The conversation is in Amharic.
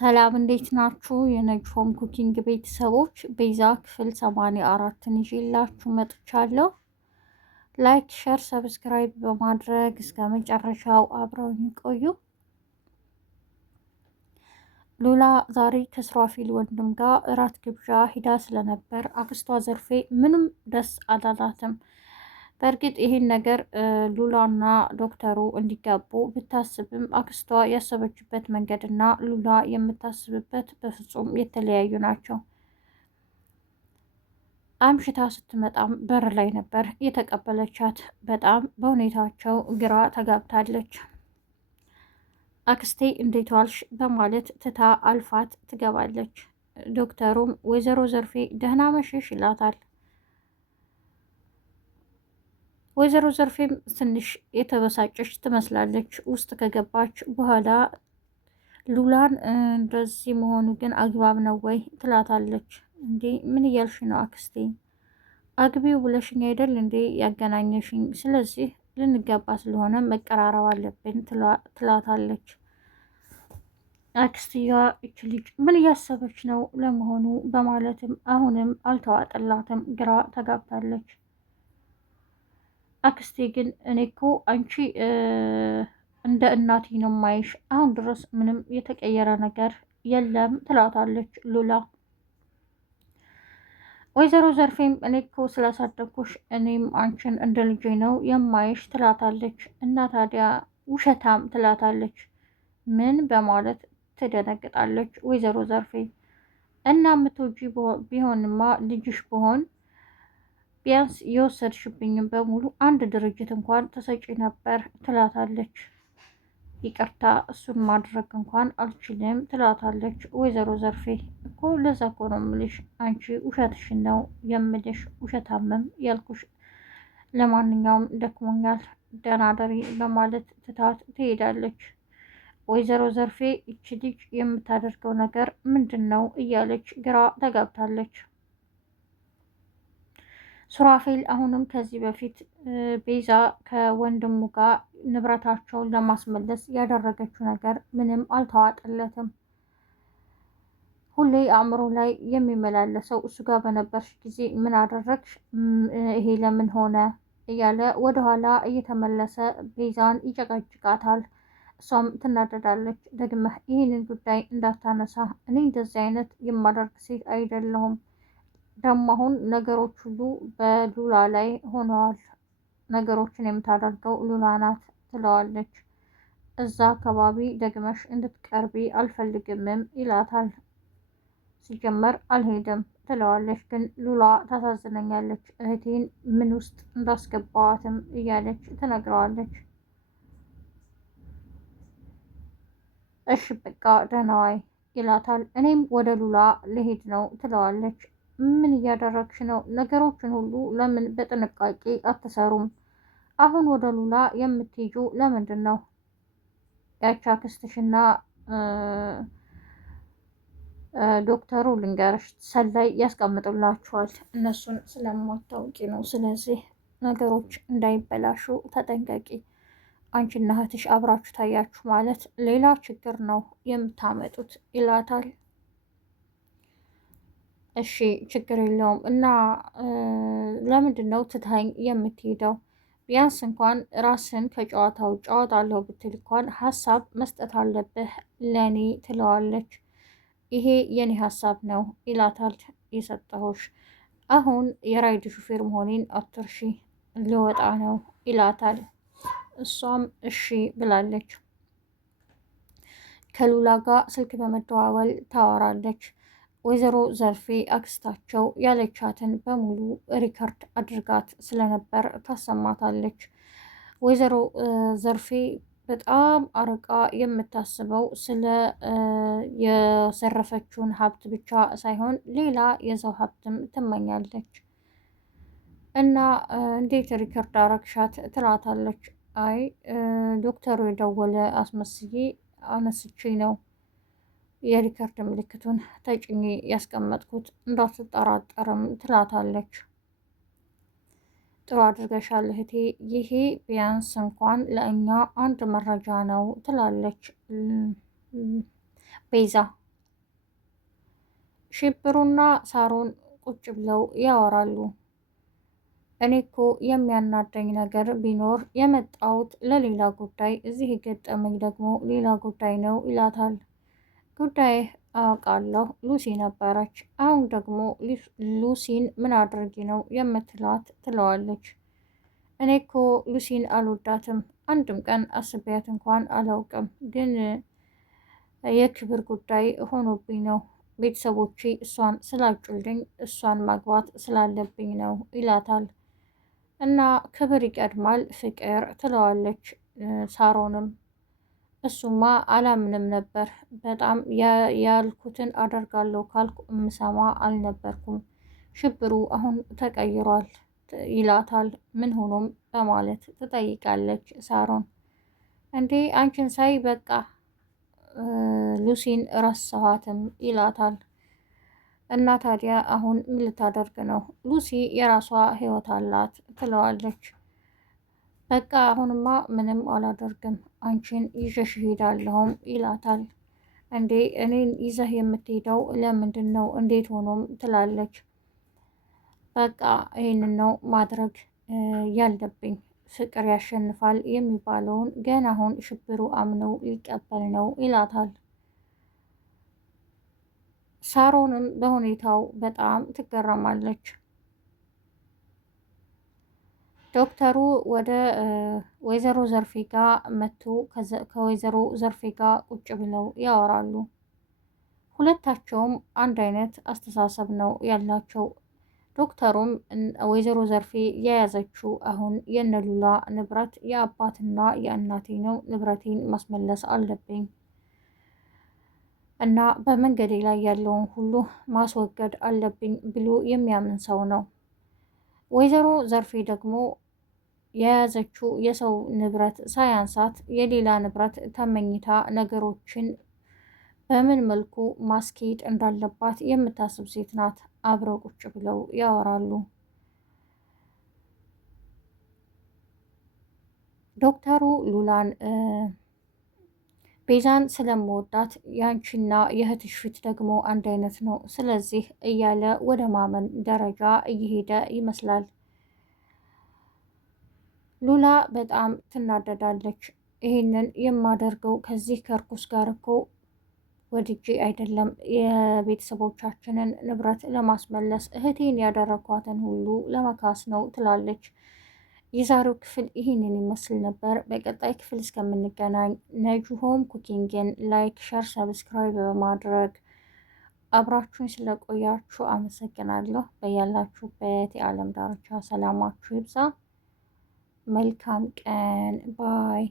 ሰላም እንዴት ናችሁ? የነጅሆም ኩኪንግ ቤተሰቦች ቤዛ ክፍል 84ን ይዤላችሁ መጥቻለሁ። ላይክ፣ ሸር፣ ሰብስክራይብ በማድረግ እስከ መጨረሻው አብረውኝ ቆዩ። ሉላ ዛሬ ከሱራፌል ወንድም ጋር እራት ግብዣ ሂዳ ስለነበር አክስቷ ዘርፌ ምንም ደስ አላላትም። በእርግጥ ይህን ነገር ሉላና ዶክተሩ እንዲጋቡ ብታስብም አክስቷ ያሰበችበት መንገድና ሉላ የምታስብበት በፍጹም የተለያዩ ናቸው። አምሽታ ስትመጣም በር ላይ ነበር የተቀበለቻት። በጣም በሁኔታቸው ግራ ተጋብታለች። አክስቴ እንዴት ዋልሽ በማለት ትታ አልፋት ትገባለች። ዶክተሩም ወይዘሮ ዘርፌ ደህና መሸሽ ይላታል። ወይዘሮ ዘርፌም ትንሽ የተበሳጨች ትመስላለች። ውስጥ ከገባች በኋላ ሉላን እንደዚህ መሆኑ ግን አግባብ ነው ወይ ትላታለች። እንዴ ምን እያልሽ ነው አክስቴ? አግቢው ብለሽኝ አይደል እንዴ ያገናኘሽኝ? ስለዚህ ልንጋባ ስለሆነ መቀራረብ አለብን ትላታለች። አክስትየዋ እች ልጅ ምን እያሰበች ነው ለመሆኑ በማለትም አሁንም አልተዋጠላትም፣ ግራ ተጋብታለች። አክስቴ ግን እኔ እኮ አንቺ እንደ እናቴ ነው ማይሽ፣ አሁን ድረስ ምንም የተቀየረ ነገር የለም ትላታለች ሉላ። ወይዘሮ ዘርፌም እኔ እኮ ስላሳደግኩሽ እኔም አንቺን እንደ ልጄ ነው የማይሽ ትላታለች። እና ታዲያ ውሸታም ትላታለች። ምን በማለት ትደነግጣለች ወይዘሮ ዘርፌ። እና ምትወጂ ቢሆንማ ልጅሽ ብሆን ቢያንስ የወሰድሽብኝም በሙሉ አንድ ድርጅት እንኳን ተሰጪ ነበር ትላታለች። ይቅርታ እሱን ማድረግ እንኳን አልችልም ትላታለች ወይዘሮ ዘርፌ። እኮ ለዛ እኮ ነው የምልሽ፣ አንቺ ውሸትሽን ነው የምልሽ፣ ውሸታምም ያልኩሽ። ለማንኛውም ደክሞኛል፣ ደህና ደሪ በማለት ትታት ትሄዳለች። ወይዘሮ ዘርፌ ይቺ ልጅ የምታደርገው ነገር ምንድን ነው እያለች ግራ ተጋብታለች። ሱራፌል አሁንም ከዚህ በፊት ቤዛ ከወንድሙ ጋር ንብረታቸውን ለማስመለስ ያደረገችው ነገር ምንም አልተዋጠለትም። ሁሌ አእምሮ ላይ የሚመላለሰው እሱ ጋር በነበርሽ ጊዜ ምን አደረግሽ፣ ይሄ ለምን ሆነ እያለ ወደኋላ እየተመለሰ ቤዛን ይጨቀጭቃታል። እሷም ትናደዳለች። ደግመህ ይህንን ጉዳይ እንዳታነሳ፣ እኔ እንደዚህ አይነት የማደርግ ሴት አይደለሁም። ደግሞ አሁን ነገሮች ሁሉ በሉላ ላይ ሆነዋል። ነገሮችን የምታደርገው ሉላ ናት ትለዋለች። እዛ አካባቢ ደግመሽ እንድትቀርቢ አልፈልግምም ይላታል። ሲጀመር አልሄድም ትለዋለች። ግን ሉላ ታሳዝነኛለች፣ እህቴን ምን ውስጥ እንዳስገባዋትም እያለች ትነግረዋለች። እሺ በቃ ደህና ዋይ ይላታል። እኔም ወደ ሉላ ልሄድ ነው ትለዋለች። ምን እያደረግሽ ነው? ነገሮችን ሁሉ ለምን በጥንቃቄ አትሰሩም? አሁን ወደ ሉላ የምትሄጂው ለምንድን ነው? ያቺ አክስትሽና ዶክተሩ ልንገርሽ ሰላይ ያስቀምጡላችኋል። እነሱን ስለማታውቂ ነው። ስለዚህ ነገሮች እንዳይበላሹ ተጠንቀቂ። አንቺና እህትሽ አብራችሁ ታያችሁ ማለት ሌላ ችግር ነው የምታመጡት ይላታል። እሺ ችግር የለውም እና ለምንድን ነው ትተኸኝ የምትሄደው? ቢያንስ እንኳን ራስን ከጨዋታው ጨዋታለሁ ብትል እንኳን ሀሳብ መስጠት አለብህ ለኔ ትለዋለች። ይሄ የኔ ሀሳብ ነው ይላታል። የሰጠሁሽ አሁን የራይድ ሹፌር መሆኔን አትርሺ፣ ልወጣ ነው ይላታል። እሷም እሺ ብላለች። ከሉላ ጋር ስልክ በመደዋወል ታወራለች። ወይዘሮ ዘርፌ አክስታቸው ያለቻትን በሙሉ ሪከርድ አድርጋት ስለነበር ታሰማታለች። ወይዘሮ ዘርፌ በጣም አርቃ የምታስበው ስለ የዘረፈችውን ሀብት ብቻ ሳይሆን ሌላ የሰው ሀብትም ትመኛለች። እና እንዴት ሪከርድ አረግሻት ትላታለች። አይ ዶክተሩ የደወለ አስመስዬ አነስቼ ነው የሪከርድ ምልክቱን ተጭኜ ያስቀመጥኩት እንዳትጠራጠርም ትላታለች። ጥሩ አድርገሻል እህቴ፣ ይሄ ቢያንስ እንኳን ለእኛ አንድ መረጃ ነው ትላለች ቤዛ። ሽብሩና ሳሮን ቁጭ ብለው ያወራሉ። እኔ እኮ የሚያናደኝ ነገር ቢኖር የመጣሁት ለሌላ ጉዳይ፣ እዚህ የገጠመኝ ደግሞ ሌላ ጉዳይ ነው ይላታል። ጉዳይ አውቃለሁ፣ ሉሲ ነበረች። አሁን ደግሞ ሉሲን ምን አድርጊ ነው የምትላት ትለዋለች። እኔ እኮ ሉሲን አልወዳትም፣ አንድም ቀን አስቤያት እንኳን አላውቅም፣ ግን የክብር ጉዳይ ሆኖብኝ ነው። ቤተሰቦቼ እሷን ስላጩልኝ እሷን ማግባት ስላለብኝ ነው ይላታል። እና ክብር ይቀድማል ፍቅር ትለዋለች ሳሮንም። እሱማ አላምንም ነበር፣ በጣም ያልኩትን አደርጋለሁ ካልኩ እምሰማ አልነበርኩም። ሽብሩ አሁን ተቀይሯል ይላታል። ምን ሆኖም በማለት ትጠይቃለች ሳሮን። እንዴ አንቺን ሳይ በቃ ሉሲን ረሳኋትም ይላታል። እና ታዲያ አሁን ምን ልታደርግ ነው? ሉሲ የራሷ ህይወት አላት ትለዋለች። በቃ አሁንማ ምንም አላደርግም፣ አንቺን ይዤሽ እሄዳለሁም ይላታል። እንዴ እኔን ይዘህ የምትሄደው ለምንድን ነው? እንዴት ሆኖም ትላለች። በቃ ይህንን ነው ማድረግ ያለብኝ፣ ፍቅር ያሸንፋል የሚባለውን ገና አሁን ሽብሩ አምነው ሊቀበል ነው ይላታል። ሳሮንም በሁኔታው በጣም ትገረማለች። ዶክተሩ ወደ ወይዘሮ ዘርፌ ጋር መጥቶ ከወይዘሮ ዘርፌ ጋር ቁጭ ብለው ያወራሉ። ሁለታቸውም አንድ አይነት አስተሳሰብ ነው ያላቸው። ዶክተሩም ወይዘሮ ዘርፌ የያዘችው አሁን የነሉላ ንብረት የአባትና የእናቴ ነው፣ ንብረቴን ማስመለስ አለብኝ እና በመንገዴ ላይ ያለውን ሁሉ ማስወገድ አለብኝ ብሎ የሚያምን ሰው ነው። ወይዘሮ ዘርፌ ደግሞ የያዘችው የሰው ንብረት ሳያንሳት የሌላ ንብረት ተመኝታ ነገሮችን በምን መልኩ ማስኬድ እንዳለባት የምታስብ ሴት ናት። አብረው ቁጭ ብለው ያወራሉ። ዶክተሩ ሉላን ቤዛን ስለምወዳት ያንቺና የእህትሽ ፊት ደግሞ አንድ አይነት ነው፣ ስለዚህ እያለ ወደ ማመን ደረጃ እየሄደ ይመስላል። ሉላ በጣም ትናደዳለች። ይህንን የማደርገው ከዚህ ከእርኩስ ጋር እኮ ወድጄ አይደለም፣ የቤተሰቦቻችንን ንብረት ለማስመለስ እህቴን ያደረኳትን ሁሉ ለመካስ ነው ትላለች። የዛሬው ክፍል ይህንን ይመስል ነበር። በቀጣይ ክፍል እስከምንገናኝ ነጁ ሆም ኩኪንግን ላይክ፣ ሸር፣ ሰብስክራይብ በማድረግ አብራችሁን ስለቆያችሁ አመሰግናለሁ። በያላችሁበት የዓለም ዳርቻ ሰላማችሁ ይብዛ። መልካም ቀን ባይ